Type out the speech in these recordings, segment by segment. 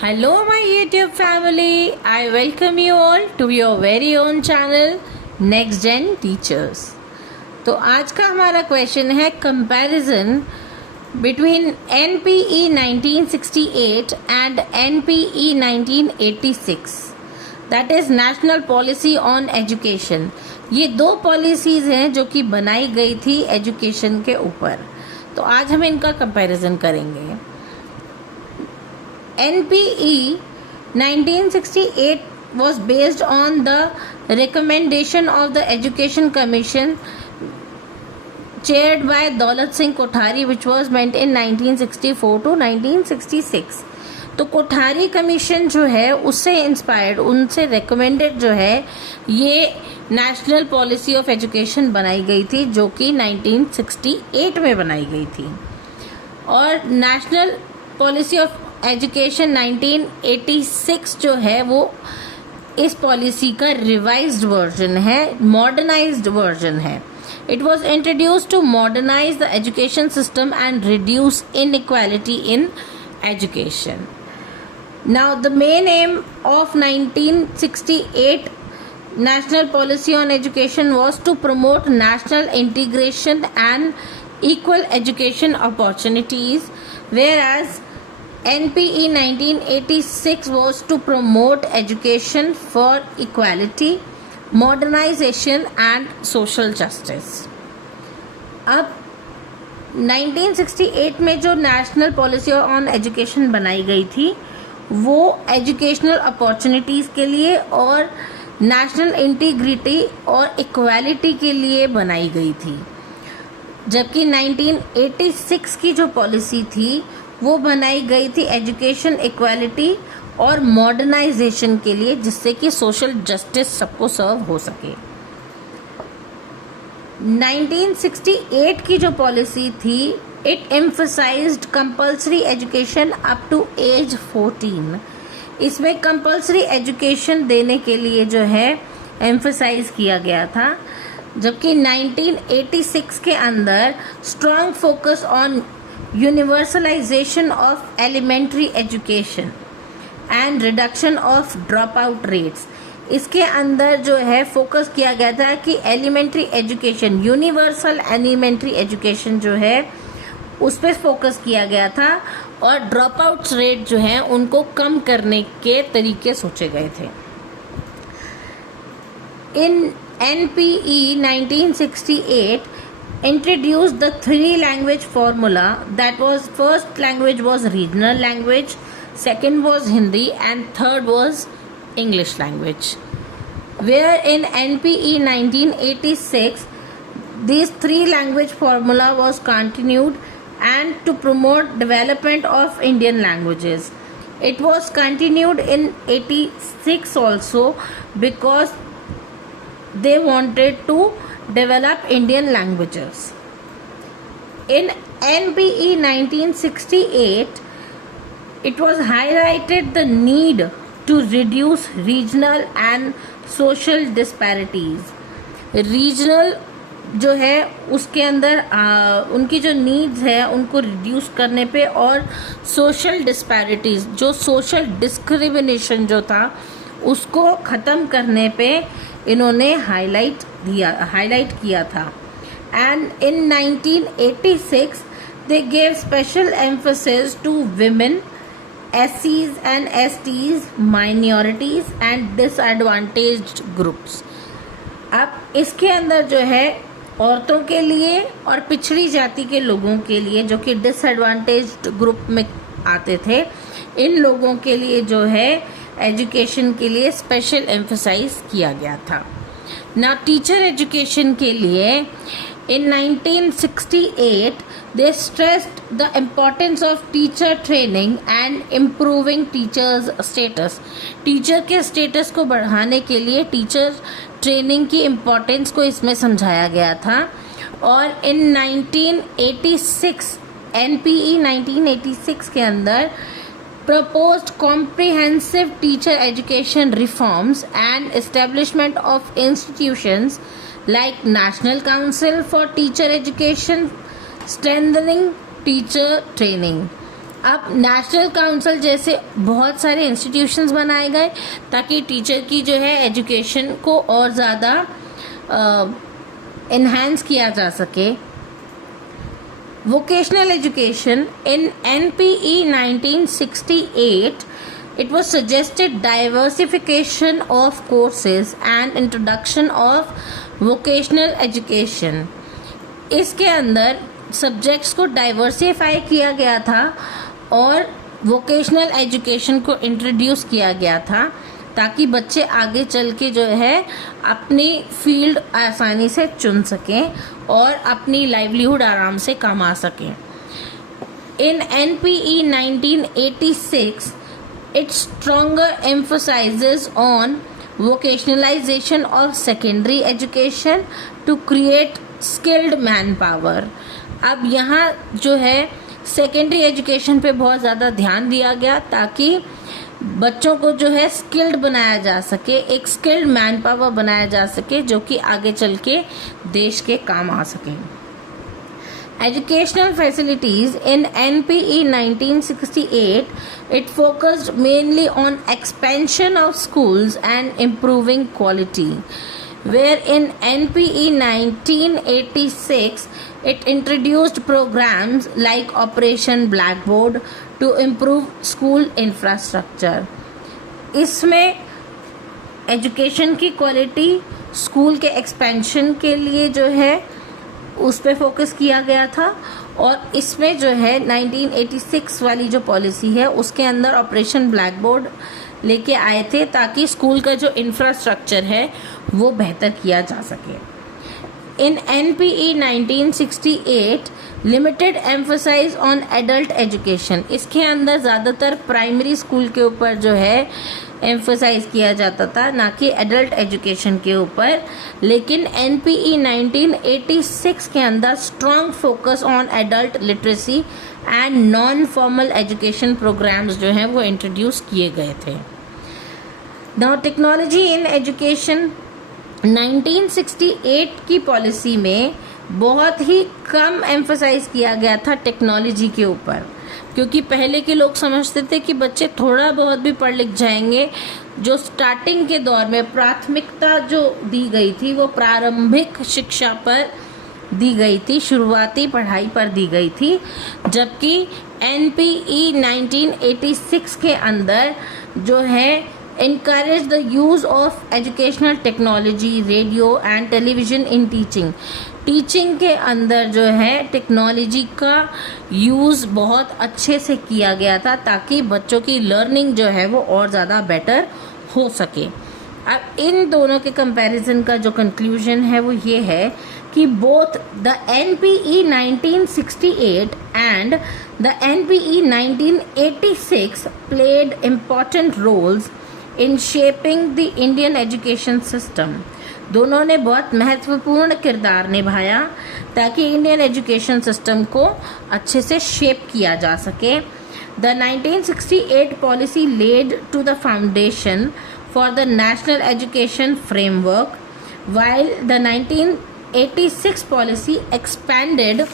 Hello, my YouTube family. I welcome you all to your very own channel Next Gen Teachers. तो आज का हमारा question है comparison between NPE 1968 and NPE 1986, that is national policy on education. ये दो policies हैं जो कि बनाई गई थी एजुकेशन के ऊपर. तो आज हम इनका कंपैरिजन करेंगे. NPE 1968 was based on the recommendation of the Education Commission chaired by Daulat Singh Kothari, which was meant in 1964 to 1966. तो कोठारी कमीशन जो है उससे इंस्पायर्ड, उनसे रिकमेंडेड जो है ये नेशनल पॉलिसी ऑफ एजुकेशन बनाई गई थी, जो कि 1968 में बनाई गई थी. और नेशनल पॉलिसी ऑफ एजुकेशन 1986 जो है वो इस पॉलिसी का रिवाइज्ड वर्जन है, मॉडर्नाइज्ड वर्जन है. It was introduced to modernise the education system and reduce inequality in education. Now the main aim of 1968 national policy on education was to promote national integration and equal education opportunities, whereas NPE 1986 was to promote education for equality, modernization and social justice. अब 1968 में जो national policy on education बनाई गई थी वो educational opportunities के लिए और नेशनल इंटीग्रिटी और इक्वालिटी के लिए बनाई गई थी, जबकि 1986 की जो पॉलिसी थी वो बनाई गई थी एजुकेशन इक्वालिटी और मॉडर्नाइजेशन के लिए, जिससे कि सोशल जस्टिस सबको सर्व हो सके. 1968 की जो पॉलिसी थी it emphasized compulsory education up to age 14. इसमें कंपल्सरी एजुकेशन देने के लिए जो है एम्फसाइज किया गया था, जबकि 1986 के अंदर strong focus on universalisation of elementary education and reduction of drop out rates. इसके अंदर जो है फोकस किया गया था कि elementary education, universal elementary education जो है उस पर फोकस किया गया था और ड्रॉप आउट रेट जो है उनको कम करने के तरीके सोचे गए थे. इन NPE 1968 introduced the 3 language formula. That was, first language was regional language, second was Hindi and third was English language. Where in NPE 1986 these 3 language formula was continued and to promote development of Indian languages. It was continued in 86 also because they wanted to develop Indian languages. In NPE 1968 it was highlighted the need to reduce regional and social disparities. Regional जो है उसके अंदर उनकी जो needs है उनको reduce करने पे और सोशल डिस्पैरिटीज, जो सोशल डिस्क्रिमिनेशन जो था उसको ख़त्म करने पे इन्होंने हाईलाइट किया था. And in 1986 they gave special emphasis to women, SCs and STs, minorities and disadvantaged groups. अब इसके अंदर जो है औरतों के लिए और पिछड़ी जाति के लोगों के लिए जो कि डिसएडवांटेज्ड ग्रुप में आते थे, इन लोगों के लिए जो है एजुकेशन के लिए स्पेशल एम्फसाइज किया गया था. ना टीचर एजुकेशन के लिए इन 1968 they stressed the importance of teacher training and improving teachers status. Teacher के स्टेटस को बढ़ाने के लिए टीचर ट्रेनिंग की इम्पोर्टेंस को इसमें समझाया गया था. और इन 1986 NPE 1986 के अंदर proposed comprehensive teacher education reforms and establishment of institutions like National Council for Teacher Education, strengthening teacher training. अब नेशनल काउंसिल जैसे बहुत सारे इंस्टीट्यूशंस बनाए गए ताकि टीचर की जो है एजुकेशन को और ज़्यादा एनहांस किया जा सके। Vocational education in NPE 1968 it was suggested diversification of courses and introduction of vocational education। इसके अंदर सब्जेक्ट्स को डाइवर्सिफाई किया गया था और वोकेशनल एजुकेशन को इंट्रोड्यूस किया गया था ताकि बच्चे आगे चल के जो है अपनी फील्ड आसानी से चुन सकें और अपनी लाइवलीहुड आराम से कमा सकें। इन NPE 1986 it stronger emphasizes on vocationalization of secondary education to create skilled manpower। अब यहाँ जो है सेकेंडरी एजुकेशन पे बहुत ज़्यादा ध्यान दिया गया ताकि बच्चों को जो है स्किल्ड बनाया जा सके, एक स्किल्ड मैन पावर बनाया जा सके जो कि आगे चल के देश के काम आ सके। Educational facilities in NPE 1968 it focused mainly on expansion of schools and improving quality, where in NPE 1986 it introduced programs like Operation Blackboard to improve school infrastructure। इसमें एजुकेशन की क्वालिटी, स्कूल के एक्सपेंशन के लिए जो है उस पर focus किया गया था और इसमें जो है 1986 वाली जो पॉलिसी है उसके अंदर ऑपरेशन ब्लैक बोर्ड लेके आए थे ताकि स्कूल का जो इंफ्रास्ट्रक्चर है वो बेहतर किया जा सके। In NPE 1968 limited emphasise on adult education, इसके अंदर ज़्यादातर प्राइमरी स्कूल के ऊपर जो है एम्फोसाइज किया जाता था, ना कि एडल्ट एजुकेशन के ऊपर। लेकिन NPE 1986 के अंदर strong focus on adult literacy and non formal education programmes जो हैं वो इंट्रोड्यूस किए गए थे। नाउ टेक्नोलॉजी इन एजुकेशन 1968 की पॉलिसी में बहुत ही कम एम्फोसाइज किया गया था टेक्नोलॉजी के ऊपर, क्योंकि पहले के लोग समझते थे कि बच्चे थोड़ा बहुत भी पढ़ लिख जाएंगे। जो स्टार्टिंग के दौर में प्राथमिकता जो दी गई थी वो प्रारंभिक शिक्षा पर दी गई थी, शुरुआती पढ़ाई पर दी गई थी, जबकि NPE 1986 के अंदर जो है encourage the use of educational technology, radio and television in teaching। Teaching के अंदर जो है टेक्नोलॉजी का यूज़ बहुत अच्छे से किया गया था ताकि बच्चों की लर्निंग जो है वो और ज़्यादा बेटर हो सके। अब इन दोनों के कंपैरिजन का जो कंक्लूजन है वो ये है कि both the NPE 1968 and the NPE 1986 played important roles in shaping the Indian education system। दोनों ने बहुत महत्वपूर्ण किरदार निभाया ताकि इंडियन एजुकेशन सिस्टम को अच्छे से शेप किया जा सके। The 1968 policy led to the foundation for the national education framework, while the 1986 policy expanded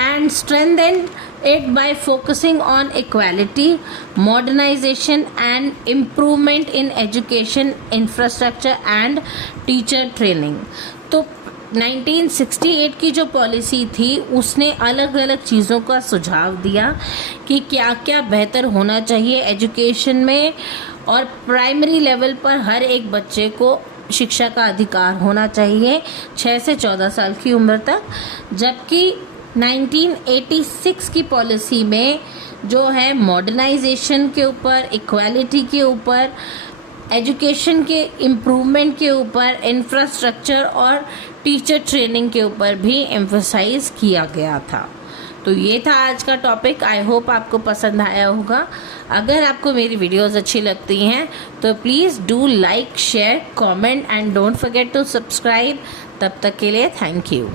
and strengthened it by focusing on equality, modernization and improvement in education infrastructure and teacher training। तो 1968 की जो policy थी उसने अलग अलग चीज़ों का सुझाव दिया कि क्या क्या बेहतर होना चाहिए एजुकेशन में, और प्राइमरी लेवल पर हर एक बच्चे को शिक्षा का अधिकार होना चाहिए 6 से 14 साल की उम्र तक। जबकि 1986 की पॉलिसी में जो है मॉडर्नाइजेशन के ऊपर, इक्वालिटी के ऊपर, एजुकेशन के इम्प्रूवमेंट के ऊपर, इंफ्रास्ट्रक्चर और टीचर ट्रेनिंग के ऊपर भी एम्फसाइज किया गया था। तो ये था आज का टॉपिक। आई होप आपको पसंद आया होगा। अगर आपको मेरी वीडियोस अच्छी लगती हैं तो please do like, share, comment and don't forget to subscribe. तब तक के लिए थैंक यू।